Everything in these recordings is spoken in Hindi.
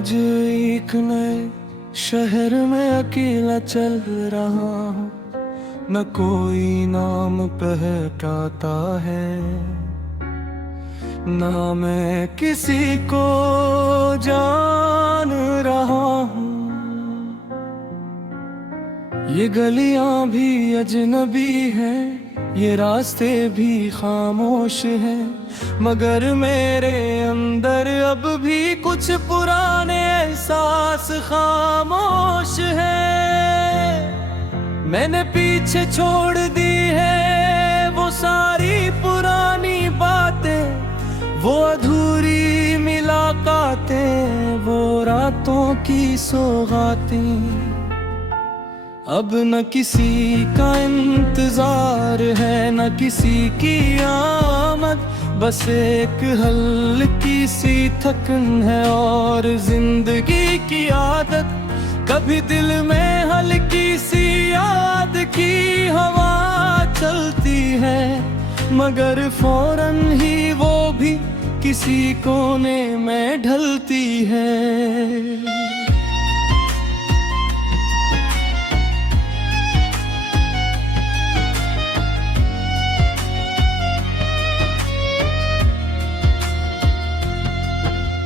आज एक नए शहर में अकेला चल रहा हूँ, न कोई नाम पहचानता है, ना मैं किसी को जान रहा हूँ। ये गलियां भी अजनबी हैं, ये रास्ते भी खामोश हैं, मगर मेरे अंदर अब भी कुछ पुराने एहसास खामोश हैं। मैंने पीछे छोड़ दी है वो सारी पुरानी बातें, वो अधूरी मुलाकातें, वो रातों की सौगातें। अब न किसी का इंतजार है, न किसी की आमद, बस एक हल्की सी थकन है और जिंदगी की आदत। कभी दिल में हल्की सी याद की हवा चलती है, मगर फौरन ही वो भी किसी कोने में ढलती है।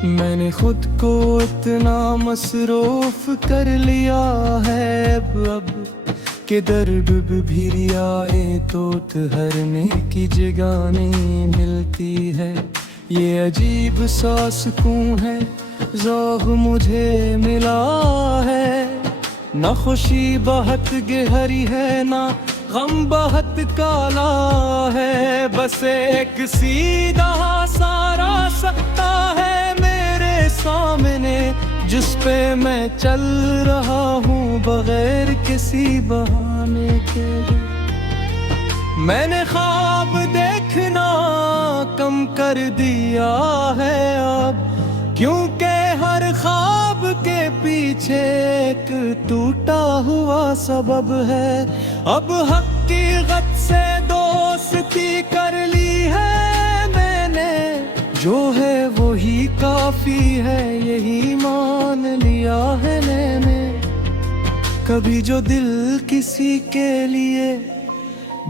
मैंने खुद को इतना मसरूफ कर लिया है अब कि दर्द भी रियाए तो ठहरने की जगह नहीं मिलती है। ये अजीब सा सुकून है ज़ौक़ मुझे मिला है, न खुशी बहुत गहरी है, ना गम बहुत काला है, बस एक सीधा सारा सकता है सामने, जिस पे मैं चल रहा हूँ बगैर किसी बहाने के। मैंने ख्वाब देखना कम कर दिया है अब, क्योंकि हर ख्वाब के पीछे एक टूटा हुआ सबब है। अब हकीकत से दोस्ती कर ली है मैंने, जो है वही काफी है, यही मान लिया है मैंने। कभी जो दिल किसी के लिए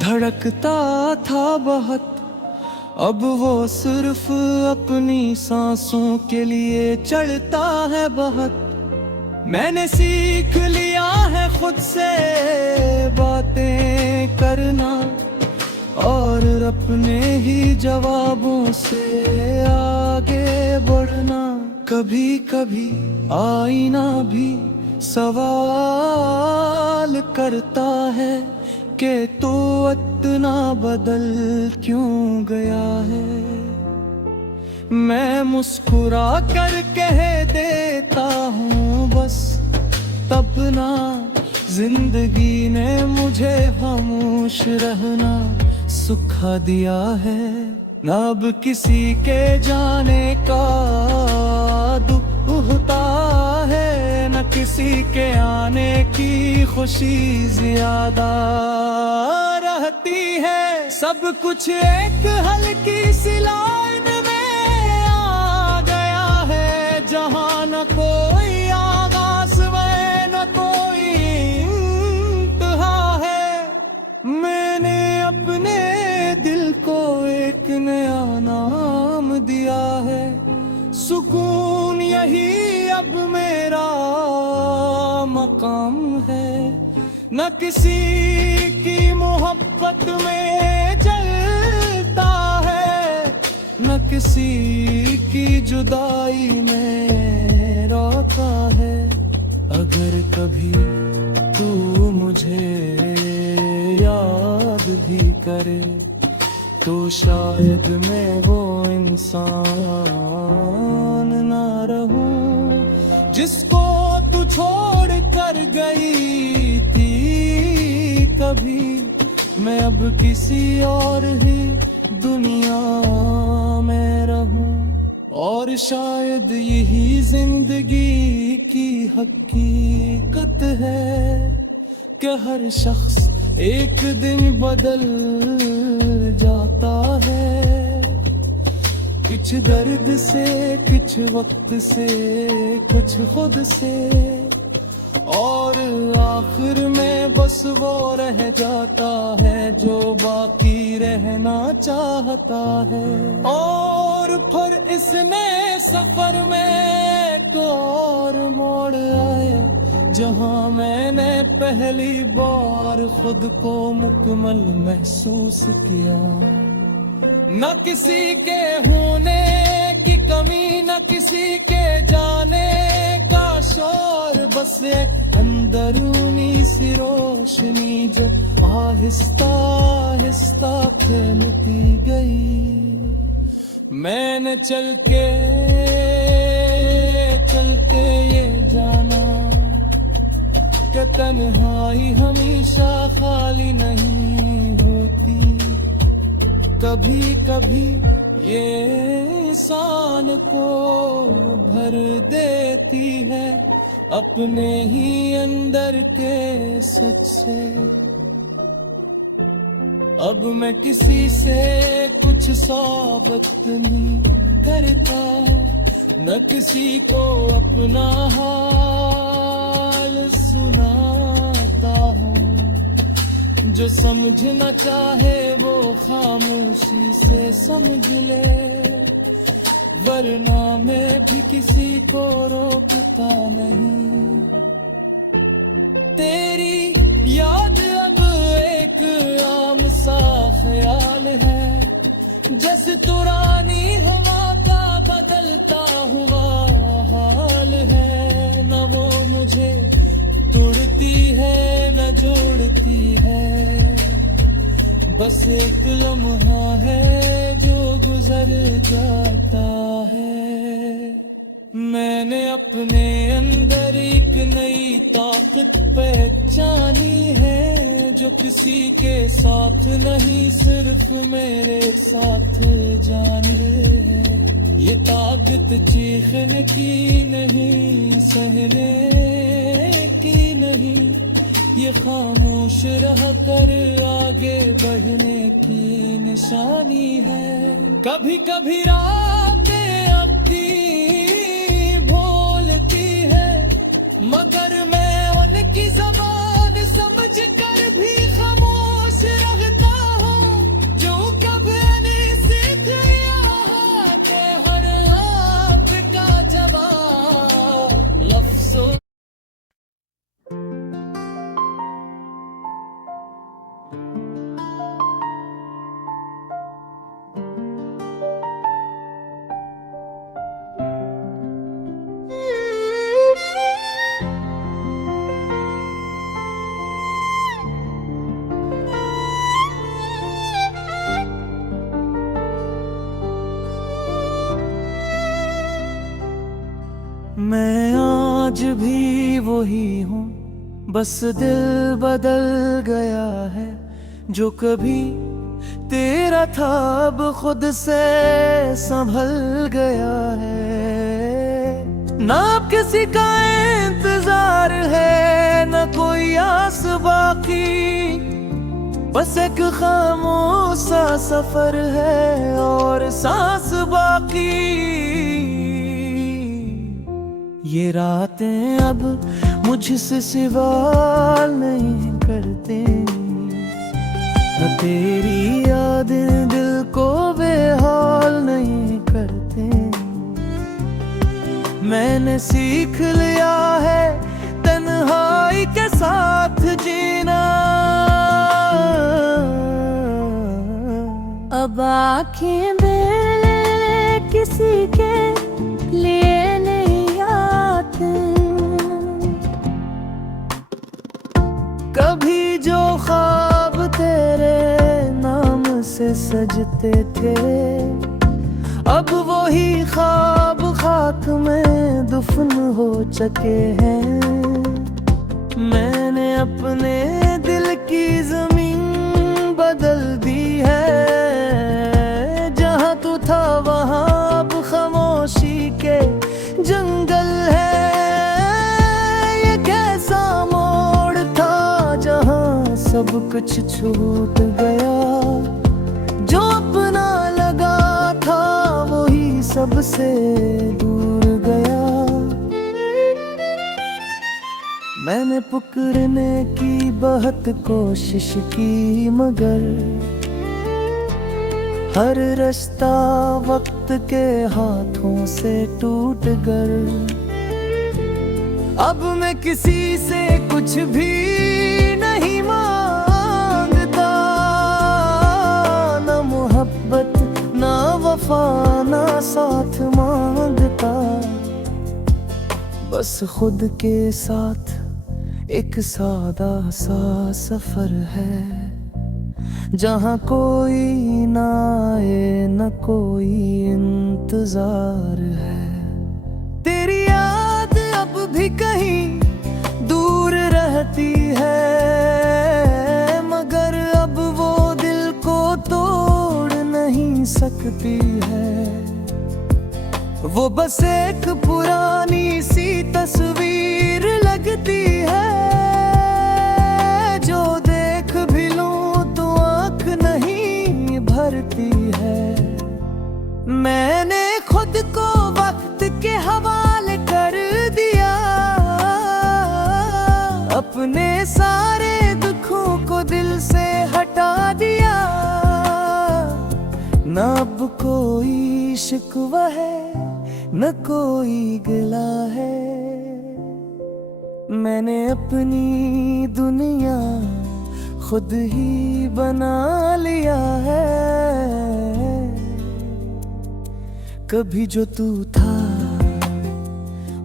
धड़कता था बहुत, अब वो सिर्फ अपनी सांसों के लिए चढ़ता है बहुत। मैंने सीख लिया है खुद से बातें करना और अपने ही जवाबों से आगे बढ़ना। कभी कभी आईना भी सवाल करता है कि तू इतना बदल क्यों गया है। मैं मुस्कुरा कर कह देता हूँ बस, तब ना जिंदगी ने मुझे खामोश रहना सुखा दिया है। ना अब किसी के जाने का दुख होता है, न किसी के आने की खुशी ज्यादा रहती है। सब कुछ एक हल्की सी लाइन में आ गया है, जहाँ न कोई आगाज़ में न कोई इंतहा है। मैंने अपने दिल को एक नया नाम दिया है, सुकून यही अब मेरा मकाम है। न किसी की मोहब्बत में जलता है, न किसी की जुदाई में रोता है। अगर कभी तू मुझे याद भी करे, तो शायद मैं वो इंसान ना रहूं जिसको तू छोड़ कर गई थी कभी। मैं अब किसी और ही दुनिया में रहूं, और शायद यही जिंदगी की हकीकत है कि हर शख्स एक दिन बदल जाता है। कुछ दर्द से, कुछ वक्त से, कुछ खुद से, और आखिर में बस वो रह जाता है जो बाकी रहना चाहता है। और फिर इसने सफर में एक और मोड़ आया, जहां मैंने पहली बार खुद को मुकम्मल महसूस किया। न किसी के होने की कमी, न किसी के जाने का शोर, बस एक अंदरूनी सी रोशनी जो आहिस्ता आहिस्ता फैलती गई। मैंने चल के ये जाना कि तन्हाई हमेशा खाली नहीं होती। कभी कभी ये इंसान को भर देती है अपने ही अंदर के सच से। अब मैं किसी से कुछ साबित नहीं करता, न किसी को अपना हाल सुनाता हूँ। जो समझना चाहे वो खामोशी से समझ ले, वरना मैं भी किसी को रोकता नहीं। तेरी याद अब एक आम सा ख्याल है, जैसे पुरानी हवा का बदलता हुआ हाल है। न वो मुझे तोड़ती है न जोड़ती है, बस एक लम्हा है जो गुजर जाता है। मैंने अपने अंदर एक नई ताकत पहचानी है, जो किसी के साथ नहीं सिर्फ मेरे साथ जानी है। ये ताकत चीखने की नहीं, सहने की नहीं, ये खामोश रह कर आगे बढ़ने की निशानी है। कभी कभी रातें अपनी भूलती है, मगर मैं उनकी ज़बान समझ कर भी खामोश रहता हूँ। जो कभी नहीं सीख लिया कि हर आपका जवाब लफ्ज़ों। मैं आज भी वही हूँ, बस दिल बदल गया है। जो कभी तेरा था अब खुद से संभल गया है। ना किसी का इंतजार है न कोई आस बाकी, बस एक खामोश सा सफर है और सांस बाकी। ये रातें अब मुझसे सवाल नहीं करते, न तेरी यादें दिल को बेहाल नहीं करते। मैंने सीख लिया है तन्हाई के साथ जीना। अब आँखें मेरे किसी के लिए नहीं आते। कभी जो ख्वाब तेरे नाम से सजते थे, अब वही ख्वाब खाक में दुफन हो चुके हैं। मैंने अपने दिल की जमीन बदल दी है। जहाँ तू था वहाँ अब खामोशी के जंगल है। ये कैसा मोड़ था जहाँ सब कुछ छूट गया। जो अपना लगा था वही सबसे दूर गया। मैंने पकड़ने की बहुत कोशिश की मगर हर रास्ता वक्त के हाथों से टूट कर। अब मैं किसी से कुछ भी नहीं मांगता, ना मोहब्बत ना वफा ना साथ मांगता। बस खुद के साथ एक सादा सा सफर है, जहाँ कोई ना आए न कोई इंतजार है। तेरी याद अब भी कहीं दूर रहती है, मगर अब वो दिल को तोड़ नहीं सकती है। वो बस एक पुरानी सी तस्वीर लगती है, जो देख भी लूं तो आंख नहीं भरती है। मैंने खुद को वक्त के हवाले कर दिया, अपने सारे दुखों को दिल से हटा दिया। ना अब कोई शिकवा है न कोई गिला है, मैंने अपनी दुनिया खुद ही बना लिया है। कभी जो तू था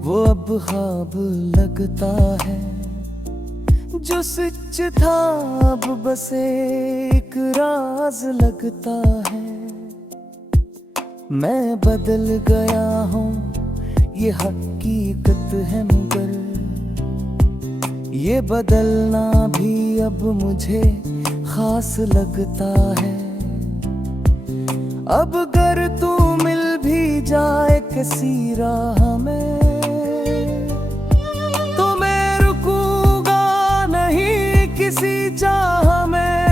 वो अब ख्वाब लगता है, जो सच था अब बस एक राज लगता है। मैं बदल गया हूँ ये हकीकत है, मगर ये बदलना भी अब मुझे खास लगता है। अब अगर तू मिल भी जाए किसी राह में, तो मैं रुकूंगा नहीं किसी चाह में।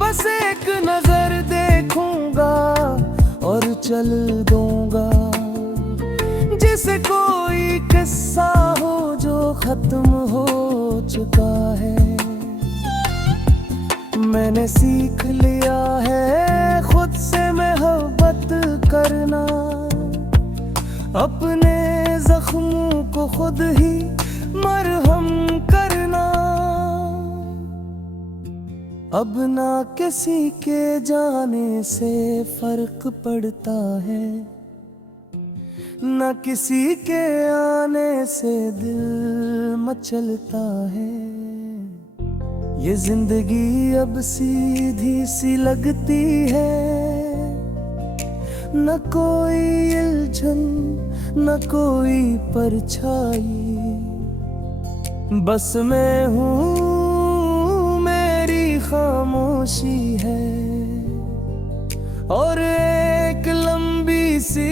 बस एक नजर देखूंगा और चल दूंगा, जिसे कोई किस्सा हो जो खत्म हो चुका है। मैंने सीख लिया है खुद से मोहब्बत करना, अपने जख्मों को खुद ही मरहम करना। अब ना किसी के जाने से फर्क पड़ता है, न किसी के आने से दिल मचलता है। ये जिंदगी अब सीधी सी लगती है, न कोई उलझन न कोई परछाई। बस मैं हूँ मेरी खामोशी है, और एक लंबी सी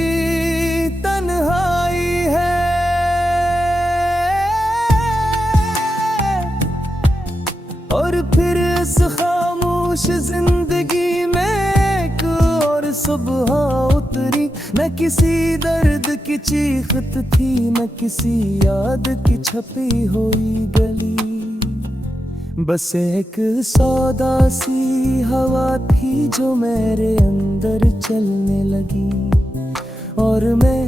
तन्हाई है। और फिर इस खामोश जिंदगी में एक और सुबह उतरी, न किसी दर्द की चीखत थी न किसी याद की छपी हुई गली। बस एक सौदा सी हवा थी जो मेरे अंदर चलने लगी, और मैं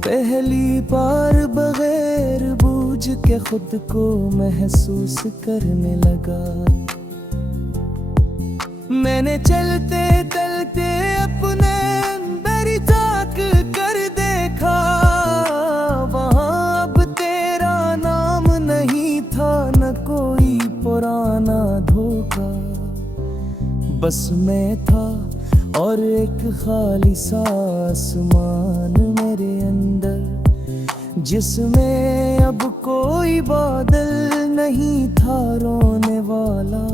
पहली बार बगैर बूझ के खुद को महसूस करने लगा। मैंने चलते चलते अपने अंदर झांक कर देखा, वहाँ अब तेरा नाम नहीं था न कोई पुराना धोखा। बस मैं था और एक खाली सा आसमान मेरे अंदर, जिसमें अब कोई बादल नहीं था रोने वाला।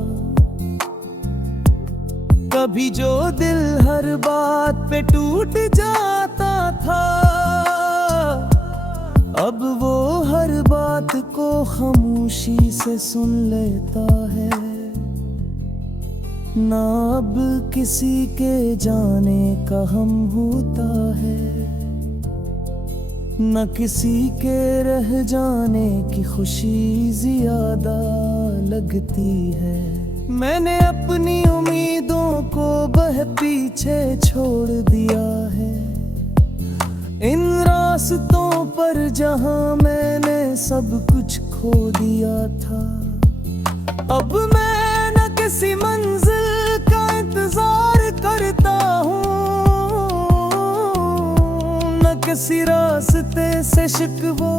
कभी जो दिल हर बात पे टूट जाता था, अब वो हर बात को खामोशी से सुन लेता है। ना अब किसी के जाने का हम होता है, न किसी के रह जाने की खुशी ज्यादा लगती है। मैंने अपनी उम्मीदों को बह पीछे छोड़ दिया है, इन रास्तों पर जहां मैंने सब कुछ खो दिया था। अब मैं न किसी मंजिल का इंतजार करता हूँ, न किसी रास्ते से शिकवा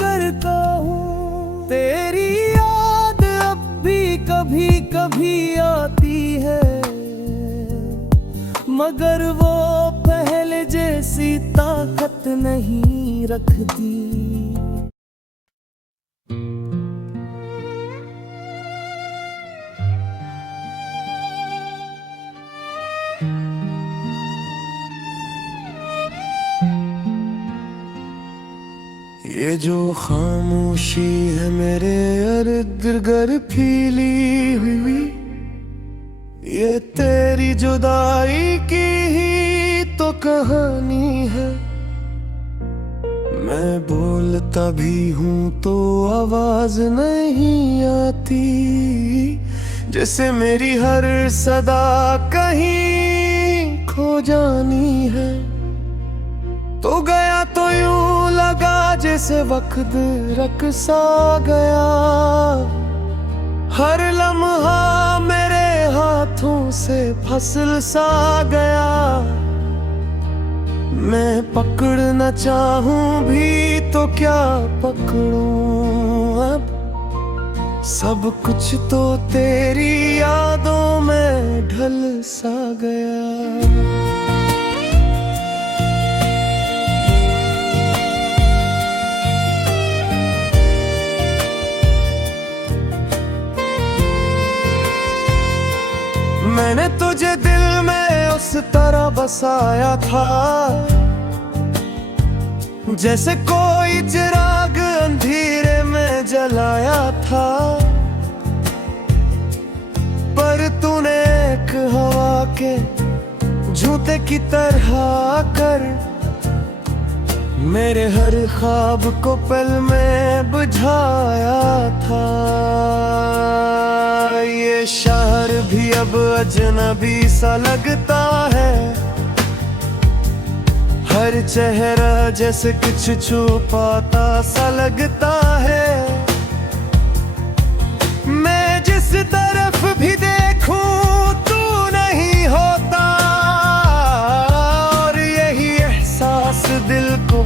करता हूँ। तेरी याद अब भी कभी कभी आती है, मगर वो पहले जैसी ताकत नहीं रखती। ये जो खामोशी है मेरे इर्द गिर्द फैली हुई, ये तेरी जुदाई की ही तो कहानी है। मैं बोलता भी हूँ तो आवाज नहीं आती, जैसे मेरी हर सदा कहीं खो जानी है। तो गया तो यूं लगा जैसे वक्त रकसा गया, हर लम्हा मेरे हाथों से फसल सा गया। मैं पकड़ना चाहूं भी तो क्या पकड़ूं अब, सब कुछ तो तेरी यादों में ढल सा गया। मैंने तुझे दिल में उस तरह बसाया था, जैसे कोई चिराग अंधेरे में जलाया था। पर तूने एक हवा के झूठे की तरह कर मेरे हर ख्वाब को पल में बुझाया था। ये शहर भी अब अजनबी सा लगता है, हर चेहरा जैसे कुछ छुपाता सा लगता है। मैं जिस तरफ भी देखूं तू नहीं होता, और यही एहसास दिल को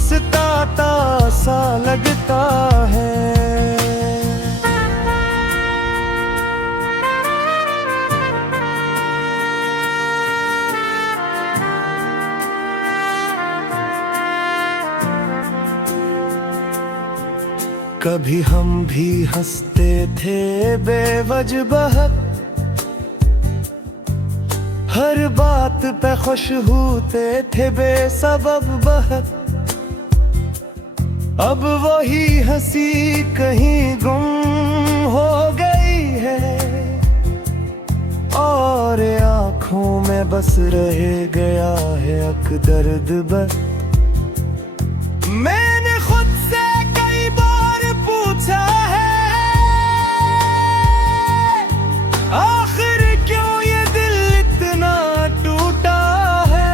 सताता सा लगता है। कभी हम भी हंसते थे बेवजह, हर बात पे खुश होते थे बेसबब बहक। अब वही हंसी कहीं गुम हो गई है, और आँखों में बस रह गया है अक दर्द बस। मैंने खुद से कई बार पूछा है, आखिर क्यों ये दिल इतना टूटा है।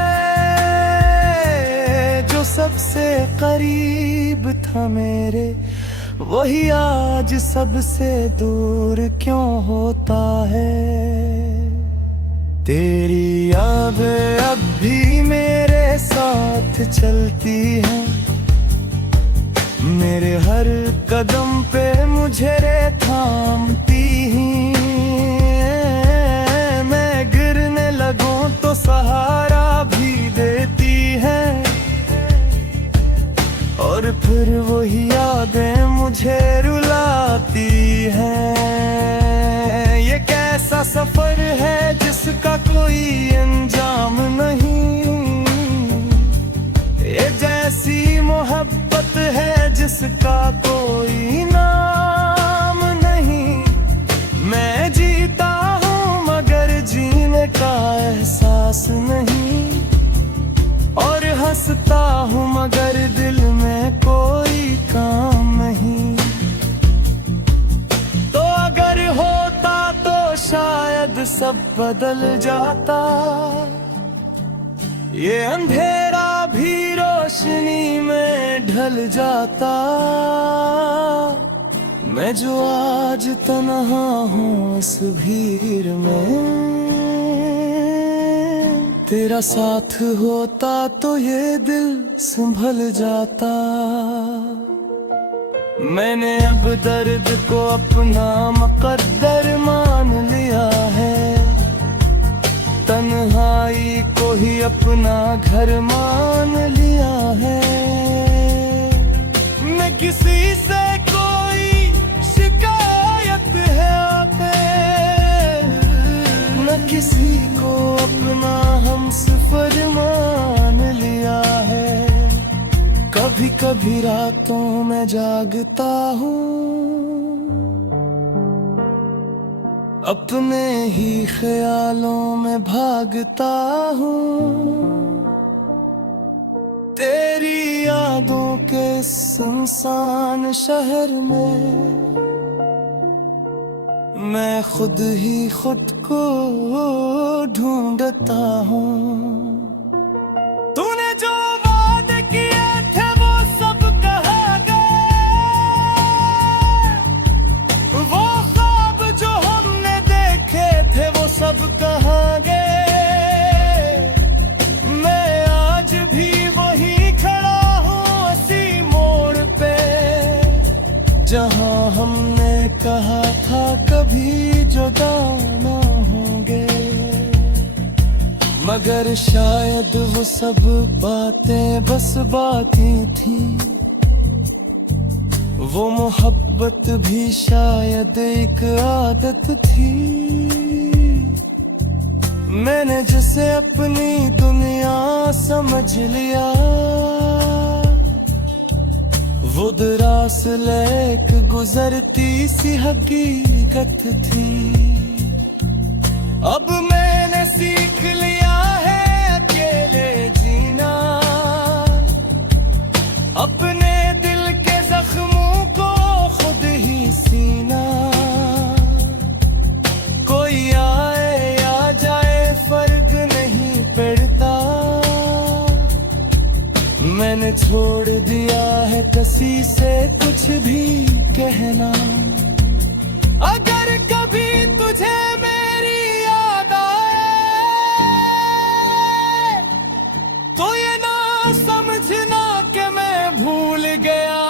जो सबसे करीब था मेरे, वही आज सबसे दूर क्यों होता है। तेरी यादें अब भी मेरे साथ चलती हैं, मेरे हर कदम पे मुझे थामती ही। मैं गिरने लगूं तो सहारा भी देती है, और फिर वही यादें मुझे रुलाती हैं। ये कैसा सफर है जिसका कोई अंजाम नहीं, ये जैसी मोहब्बत है जिसका कोई नाम नहीं। मैं जीता हूँ पास नहीं, और हंसता हूँ मगर दिल में कोई काम नहीं। तो अगर होता तो शायद सब बदल जाता, ये अंधेरा भी रोशनी में ढल जाता। मैं जो आज तन्हा हूँ इस भीड़ में, तेरा साथ होता तो ये दिल संभल जाता। मैंने अब दर्द को अपना मुकद्दर मान लिया है, तन्हाई को ही अपना घर मान लिया है। मैं किसी से कोई शिकायत है आते, न किसी को अपना हमसफर मान लिया है। कभी कभी रातों में जागता हूँ, अपने ही ख्यालों में भागता हूँ। तेरी यादों के सुनसान शहर में मैं खुद ही खुद को ढूंढता हूँ। तूने जो वादे किए थे वो सब कहाँ गए, वो ख्वाब जो हमने देखे थे वो सब कहाँ गए। मैं आज भी वही खड़ा हूँ उसी मोड़ पे, जहाँ हमने कहा था कभी जुदा ना होंगे। मगर शायद वो सब बातें बस बातें थी, वो मोहब्बत भी शायद एक आदत थी। मैंने जिसे अपनी दुनिया समझ लिया, वो दरअसल एक गुजरती सी हकीकत थी। अब मैंने सीख लिया है अकेले जीना, अपने दिल के जख्मों को खुद ही सीना। कोई आए या जाए फर्क नहीं पड़ता, मैंने छोड़ दिया है किसी से कुछ भी कहना। अगर कभी तुझे मेरी याद आए तो ये ना समझना कि मैं भूल गया।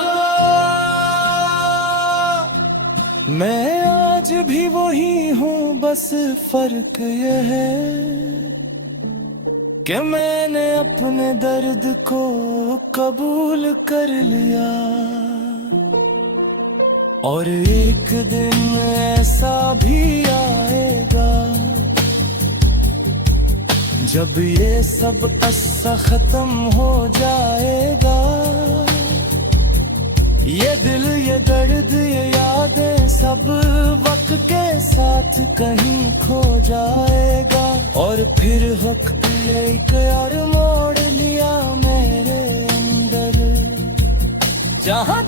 मैं आज भी वही हूँ, बस फर्क ये है कि मैंने अपने दर्द को कबूल कर लिया। और एक दिन ऐसा भी आएगा जब ये सब अस्सा खत्म हो जाएगा। ये दिल, ये दर्द, ये यादें सब वक्त के साथ कहीं खो जाएगा। और फिर वक्त एक और मोड़ लिया मेरे अंदर, जहाँ